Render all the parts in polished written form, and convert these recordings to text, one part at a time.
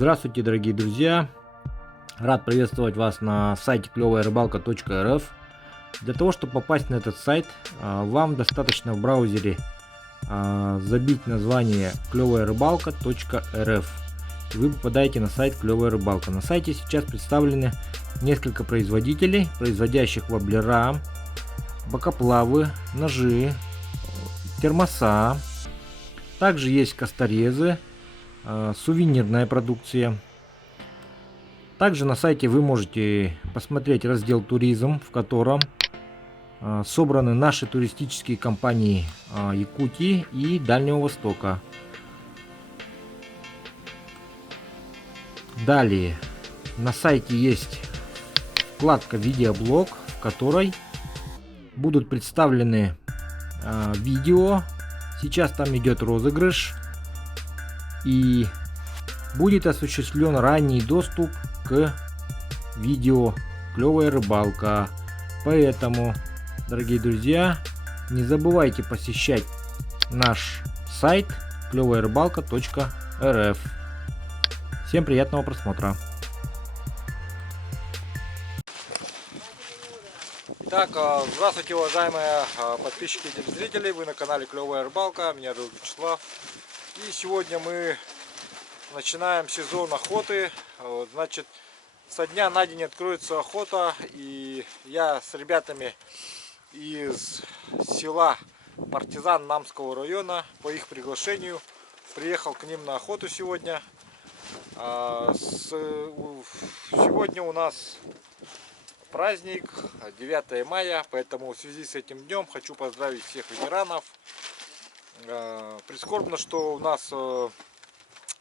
Здравствуйте, дорогие друзья! Рад приветствовать вас на сайте клёвая-рыбалка.рф. Для того, чтобы попасть на этот сайт, вам достаточно в браузере забить название клёвая-рыбалка.рф. И вы попадаете на сайт Клёвая Рыбалка. На сайте сейчас представлены несколько производителей, производящих воблера, бокоплавы, ножи, термоса. Также есть косторезы, сувенирная продукция. Также на сайте вы можете посмотреть раздел «Туризм», в котором собраны наши туристические компании Якутии и Дальнего Востока. Далее на сайте есть вкладка «Видеоблог», в которой будут представлены видео. Сейчас там идет розыгрыш и будет осуществлен ранний доступ к видео «Клёвая рыбалка». Поэтому, дорогие друзья, не забывайте посещать наш сайт клёвая-рыбалка.рф. Всем приятного просмотра. Итак, здравствуйте, уважаемые подписчики и телезрители, вы на канале Клёвая Рыбалка, меня зовут Вячеслав. И сегодня мы начинаем сезон охоты. Значит, со дня на день откроется охота, и я с ребятами из села Партизан Намского района по их приглашению приехал к ним на охоту сегодня. Сегодня у нас праздник, 9 мая, поэтому в связи с этим днем хочу поздравить всех ветеранов. Прискорбно, что у нас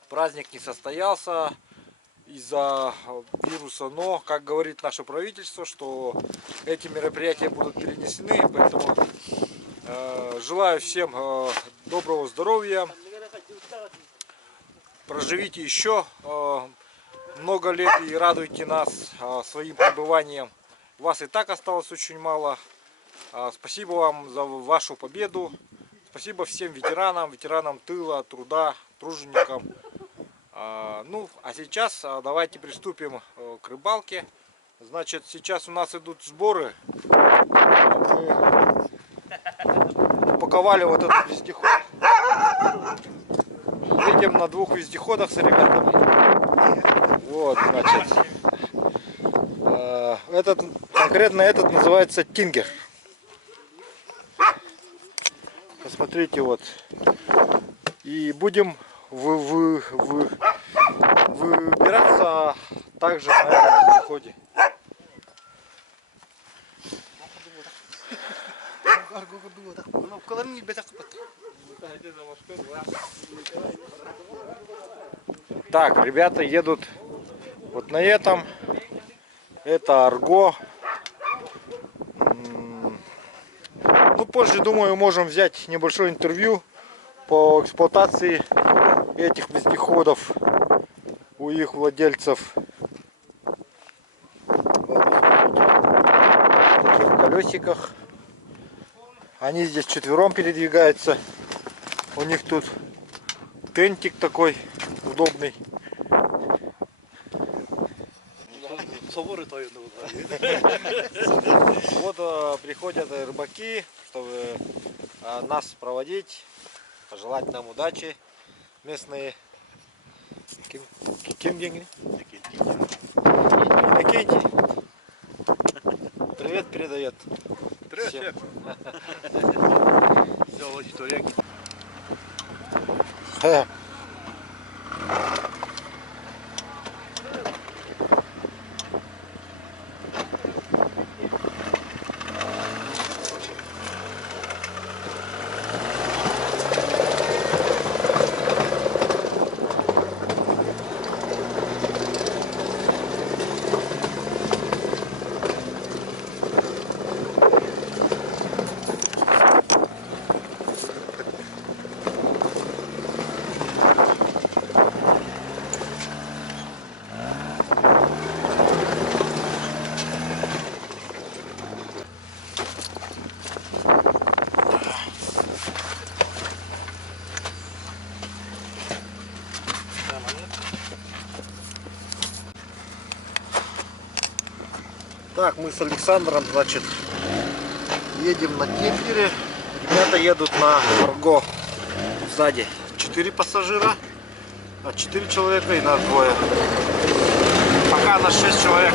праздник не состоялся из-за вируса, но, как говорит наше правительство, что эти мероприятия будут перенесены, поэтому желаю всем доброго здоровья, проживите еще много лет и радуйте нас своим пребыванием. Вас и так осталось очень мало. Спасибо вам за вашу победу. Спасибо всем ветеранам тыла, труда, труженикам. Ну, а сейчас давайте приступим к рыбалке. Значит, сейчас у нас идут сборы. Мы упаковали вот этот вездеход. Едем на двух вездеходах с ребятами. Вот, значит, конкретно этот называется Тингер. Посмотрите, вот. И будем выбираться также на этом вездеходе. Так, ребята едут вот на этом. Это Арго. Ну, позже, думаю, можем взять небольшое интервью по эксплуатации этих вездеходов у их владельцев. Вот, в колесиках. Они здесь четвером передвигаются. У них тут тентик такой удобный. Вот приходят рыбаки, чтобы нас проводить, пожелать нам удачи. Местные. Кем деньги? Иннокентий. Привет передает. Привет. Так, мы с Александром, значит, едем на кемпере. Ребята едут на Арго. Сзади 4 пассажира, а 4 человека и нас двое. Пока нас 6 человек.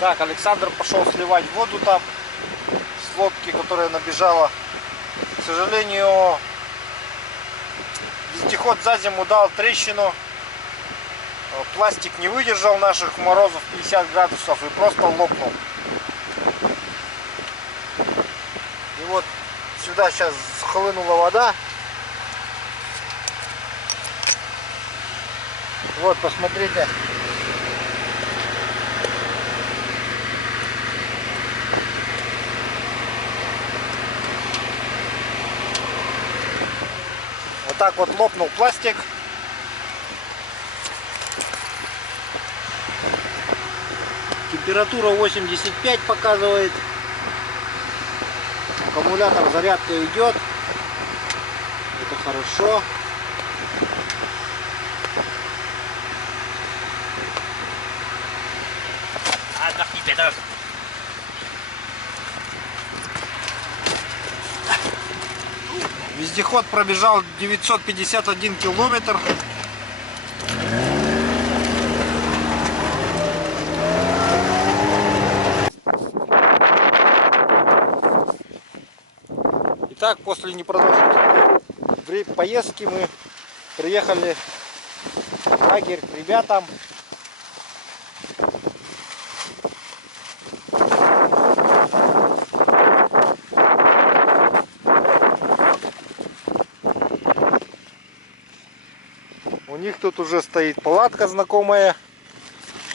Так, Александр пошел сливать воду там с лодки, которая набежала. К сожалению, вездеход за зиму дал трещину. Пластик не выдержал наших морозов 50 градусов и просто лопнул. И вот сюда сейчас схлынула вода. Вот, посмотрите. Вот так вот лопнул пластик. Температура 85 показывает. Аккумулятор зарядка идет. Это хорошо. Вездеход пробежал 951 километр. Итак, после непродолжительной поездки мы приехали в лагерь к ребятам. У них тут уже стоит палатка знакомая,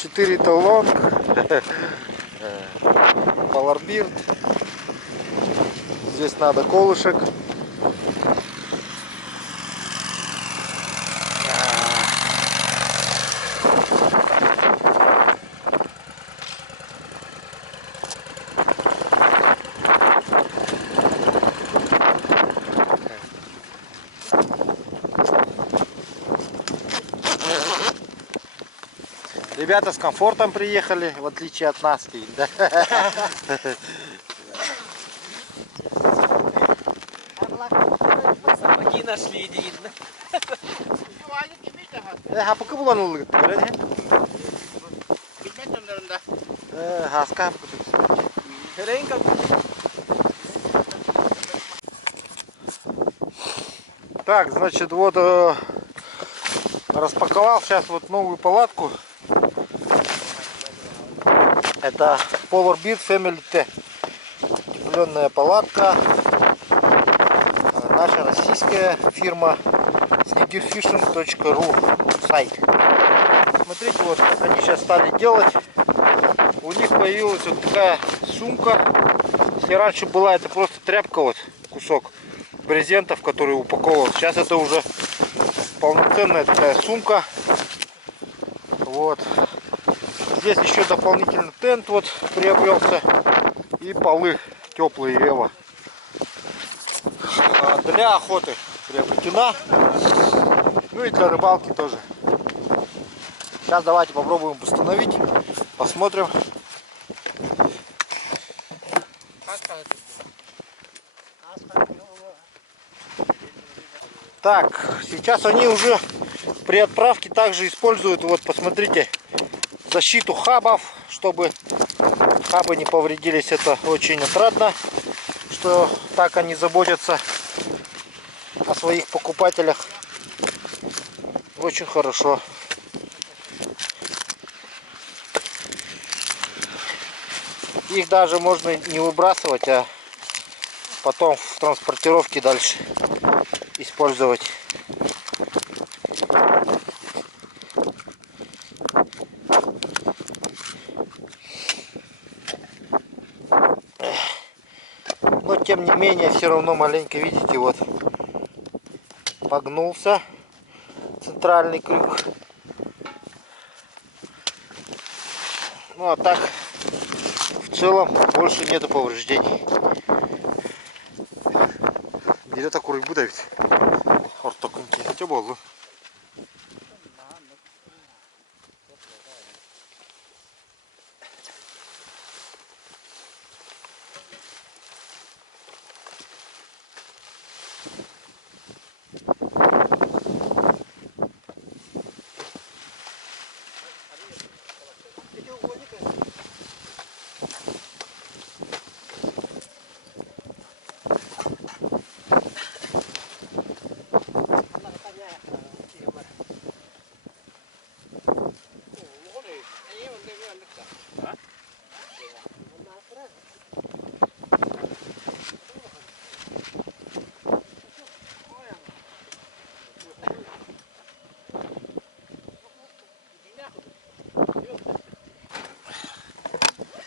4 талонг, Polar-Bird. Здесь надо колышек. Ребята с комфортом приехали, в отличие от нас. Да? Сапоги нашли, видно. Hapı kullanıldı. Böyle değil. Haska. Ренка. Так, значит, вот распаковал сейчас вот новую палатку. Это Polar-Bird Family T. Утепленная палатка. Наша российская фирма sneakerfishing.ru сайт. Смотрите, вот они сейчас стали делать. У них появилась вот такая сумка. Если раньше была это просто тряпка, вот кусок брезента, в который упаковывал. Сейчас это уже полноценная такая сумка. Вот. Здесь еще дополнительный тент вот приобрелся. И полы теплые Эва. Для охоты приобретена. Ну и для рыбалки тоже. Сейчас давайте попробуем установить. Посмотрим. Так, сейчас они уже при отправке также используют, вот посмотрите, защиту хабов, чтобы хабы не повредились. Это очень отрадно, что так они заботятся о своих покупателях. Очень хорошо. Их даже можно не выбрасывать, а потом в транспортировке дальше использовать. Но тем не менее, все равно маленько, видите, вот погнулся центральный крюк. Ну а так в целом больше нету повреждений. Где такой рыбу давить? Ортокунки, что было?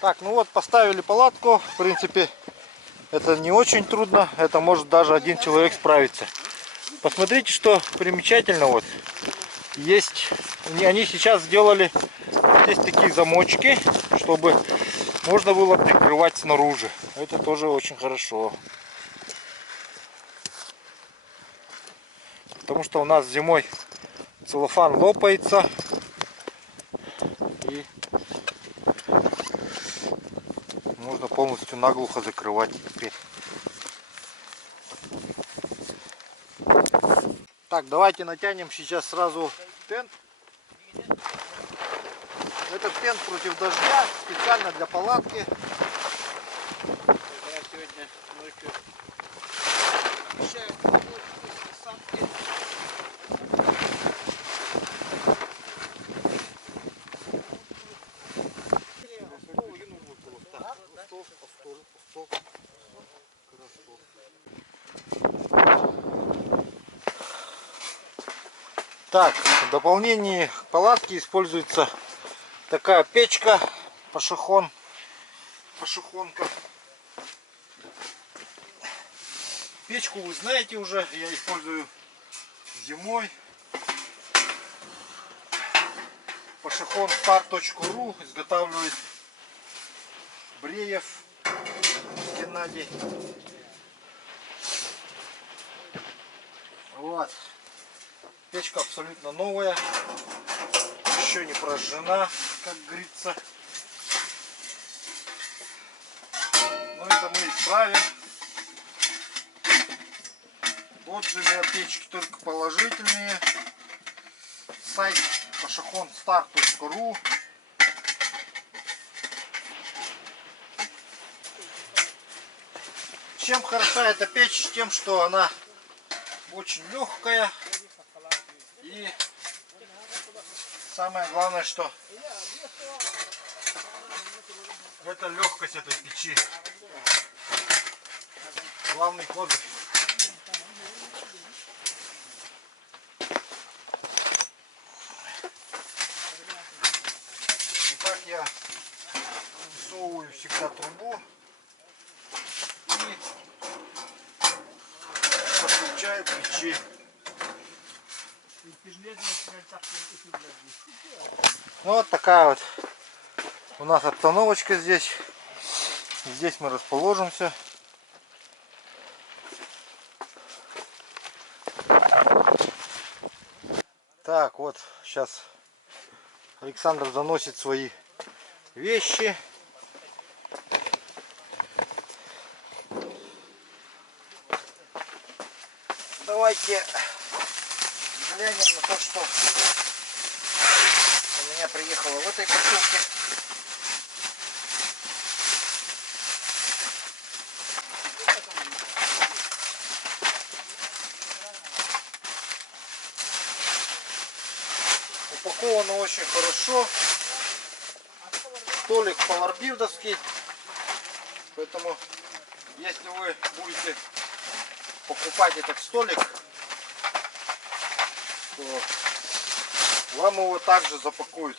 Так, ну вот поставили палатку. В принципе, это не очень трудно. Это может даже один человек справиться. Посмотрите, что примечательно. Вот есть, они сейчас сделали здесь такие замочки, чтобы можно было прикрывать снаружи. Это тоже очень хорошо. Потому что у нас зимой целлофан лопается. И можно полностью наглухо закрывать теперь. Так, давайте натянем сейчас сразу тент. Этот тент против дождя, специально для палатки. Я сегодня ночью обещаю помочь сам тент. Так, в дополнение к палатке используется такая печка, пашихонка. Печку вы знаете уже, я использую зимой. Pashihon.star.ru изготавливает Бреев Геннадий. Вот. Печка абсолютно новая, еще не прожжена, как говорится. Но это мы исправим. Отзывы о печке только положительные. Сайт pashihonstar.ru. Чем хороша эта печь? Тем, что она очень легкая. И самое главное, что это легкость этой печи. Главный козырь. Итак, я всовываю всегда трубу и подключаю к печи. Вот такая вот у нас обстановочка здесь. Здесь мы расположимся. Так, вот сейчас Александр заносит свои вещи. Давайте глянем на то, что у меня приехало в этой посылке. Упаковано очень хорошо. Столик пауэрбилдовский. Поэтому, если вы будете покупать этот столик, то вам его также запакуют.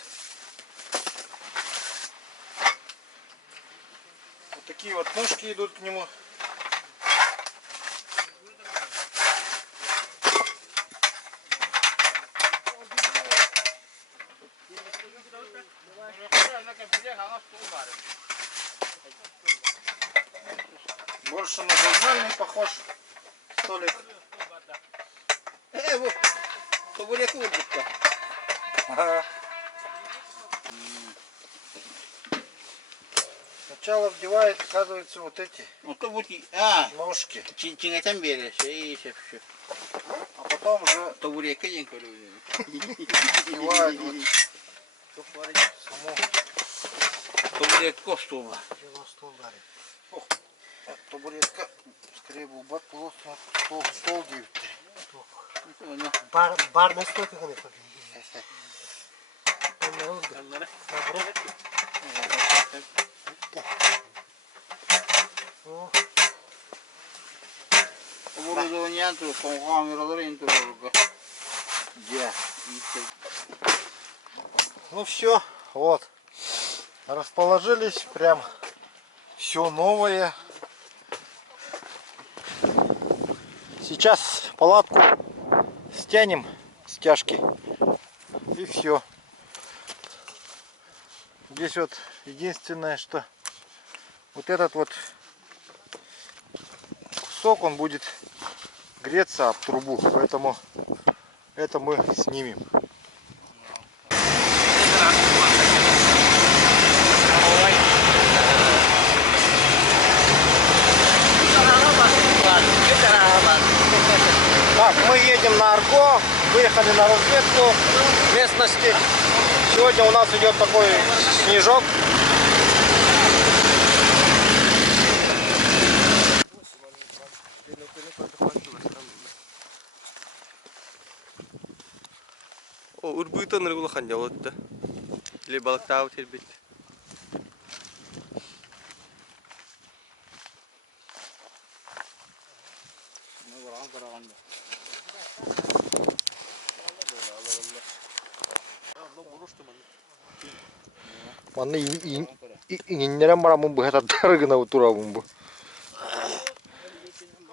Вот такие вот ножки идут к нему. Больше на журнальный похож столик. Вот, табурет улыбка. Ага. Сначала вдевает, оказывается, вот эти ножки. А потом уже вдевает вот саму табуретка. Скорее был бат просто стол 9. Бар на стойке не ходит. Ну все, вот. Расположились, прям все новое. Сейчас палатку стянем, стяжки, и все. Здесь вот единственное, что вот этот вот кусок, он будет греться об трубу, поэтому это мы снимем. Так, мы едем на Арго, выехали на разведку местности. Сегодня у нас идет такой снежок. О, урбуйтон регула хanja отта. Или балактау тербит. Манны иннерем барамумбу, это дорогого турабумбу.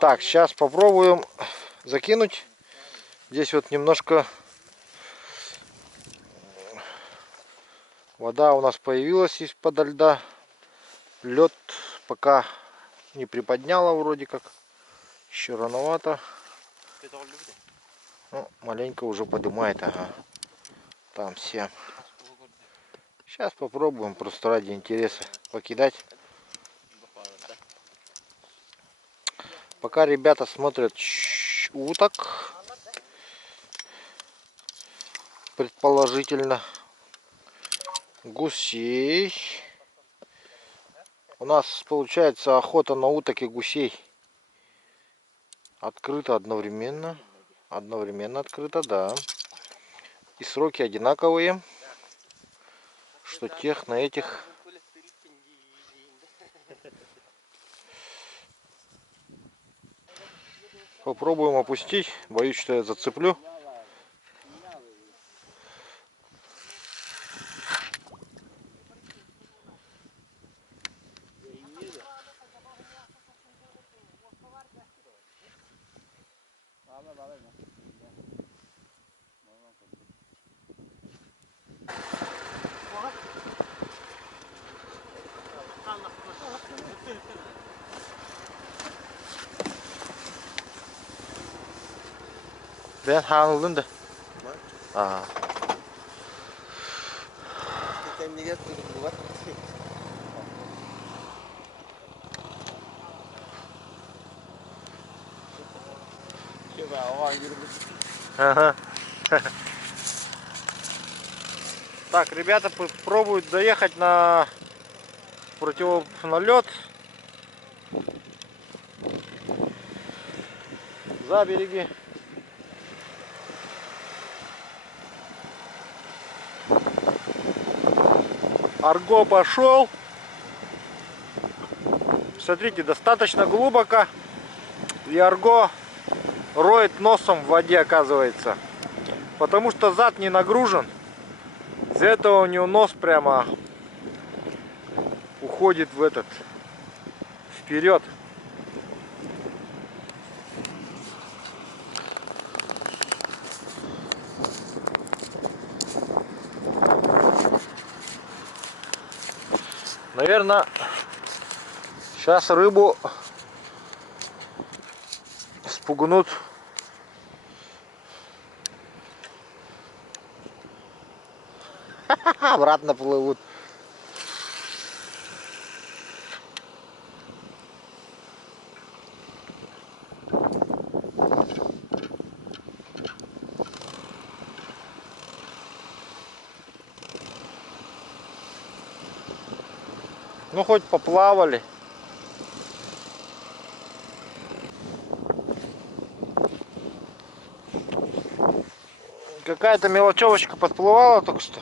Так, сейчас попробуем закинуть. Здесь вот немножко вода у нас появилась из-под льда. Лед пока не приподняла вроде как. Еще рановато. Ну, маленько уже поднимает, ага. Там 7. Сейчас попробуем просто ради интереса покидать. Пока ребята смотрят уток. Предположительно. Гусей. У нас получается охота на уток и гусей. Открыто одновременно. Одновременно открыто, да. И сроки одинаковые. Что тех на этих. Попробуем опустить. Боюсь, что я зацеплю. Ben hanıldın da. Aa. Ага. Так, ребята пробуют доехать на лед за береги. Арго пошел. Смотрите, достаточно глубоко. И Арго роет носом в воде, оказывается. Потому что зад не нагружен. Из-за этого у него нос прямо уходит в этот вперед. Наверное, сейчас рыбу спугнут. Обратно плывут. Ну хоть поплавали. Какая-то мелочевочка подплывала только что.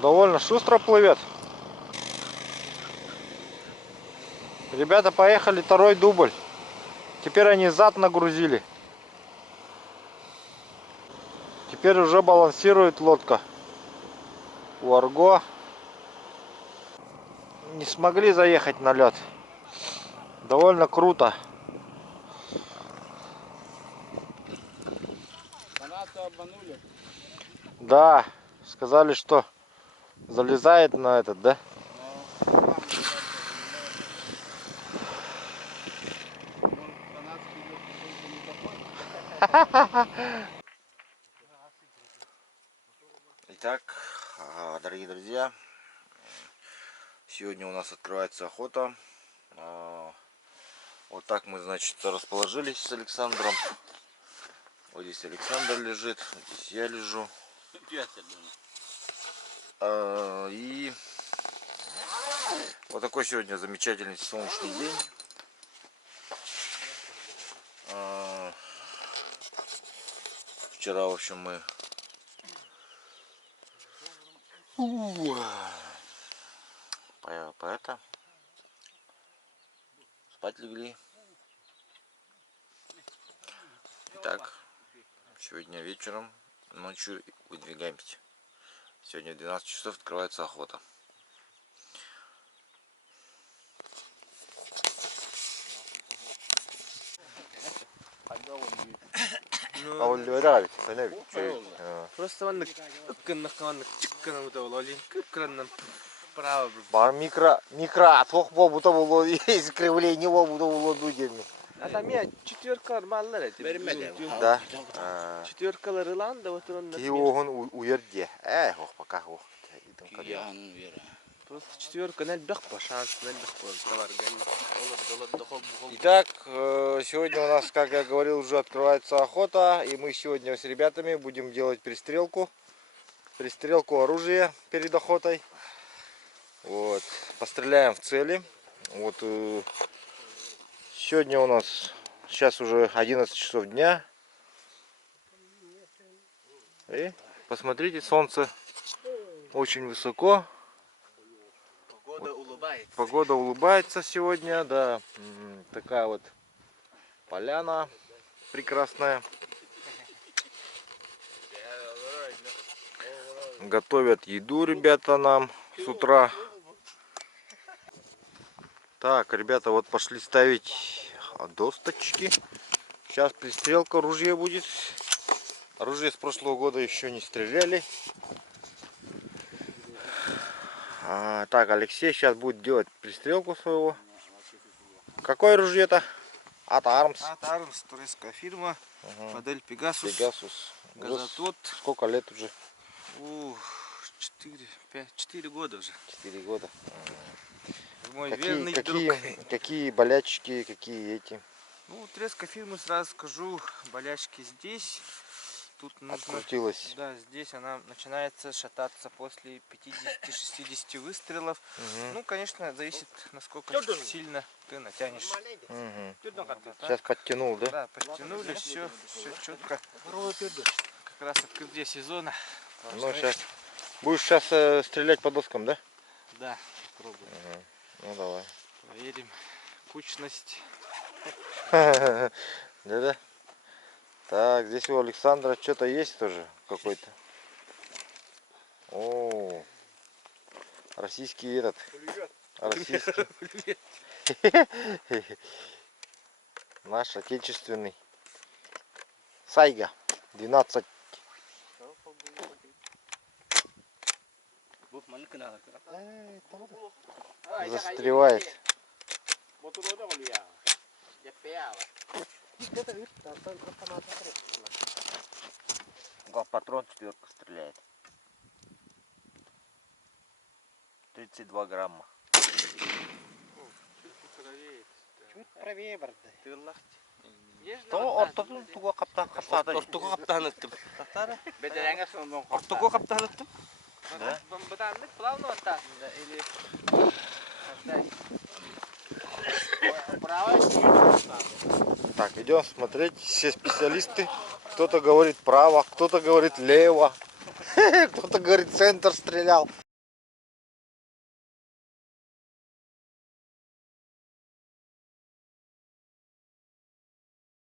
Довольно шустро плывет. Ребята поехали второй дубль. Теперь они зад нагрузили. Теперь уже балансирует лодка. У Арго. Не смогли заехать на лед. Довольно круто. Да, Сказали, что залезает на этот, да? Итак, дорогие друзья, сегодня у нас открывается охота. Вот так мы, значит, расположились с Александром. Вот здесь Александр лежит, вот здесь я лежу. И вот такой сегодня замечательный солнечный день. Вчера, в общем, мы спать легли. Итак, сегодня вечером, ночью выдвигаемся. Сегодня в 12 часов открывается охота. Просто право. Бар микро отвох бута было искривление было дудеми. А там я четверка маллар эти. Да. Четверкалар иланда вот он. И он уерде. Ох пока ох. Просто четверка нальбах по шанс нальбах по товар. Итак, сегодня у нас, как я говорил, уже открывается охота, и мы сегодня с ребятами будем делать пристрелку оружия перед охотой. Вот, постреляем в цели. Вот, сегодня у нас, сейчас уже 11 часов дня. И посмотрите, солнце очень высоко. Погода улыбается сегодня, да, такая вот поляна прекрасная. Готовят еду ребята нам с утра. Так, ребята, вот пошли ставить досточки. Сейчас пристрелка оружия будет. Оружие с прошлого года еще не стреляли. Так, Алексей сейчас будет делать пристрелку своего. Какое оружие это? От Arms. От Arms, турецкая фирма. Модель Pegasus. Pegasus. Газотот. Сколько лет уже? 4 года уже. 4 года. Мой верный друг. Какие болячки, какие эти? Ну, турецкая фирма, сразу скажу, болячки здесь. Тут нужно, открутилась. Да, здесь она начинается шататься после 50-60 выстрелов. Ну, конечно, зависит, насколько сильно ты натянешь. Сейчас подтянул, да? Да, подтянули, все четко. Как раз открытие сезона. Ну, сейчас. Будешь сейчас стрелять по доскам, да? Да, попробуем. Ну, давай. Проверим кучность. Да-да. Так, здесь у Александра что-то есть тоже какой-то. О, российский этот. Российский. Наш отечественный. Сайга 12. Застревает. Патрон 4 стреляет. 32 грамма. Чуть правее барды. То ортогун туга каптан каптады. Ортого каптаныктым. Бедереңе сонун. Ортого каптаныктым. Да? Бытанlık плавно оттасында или право. Так, идем смотреть. Все специалисты. Кто-то говорит право, кто-то говорит лево, кто-то говорит центр стрелял.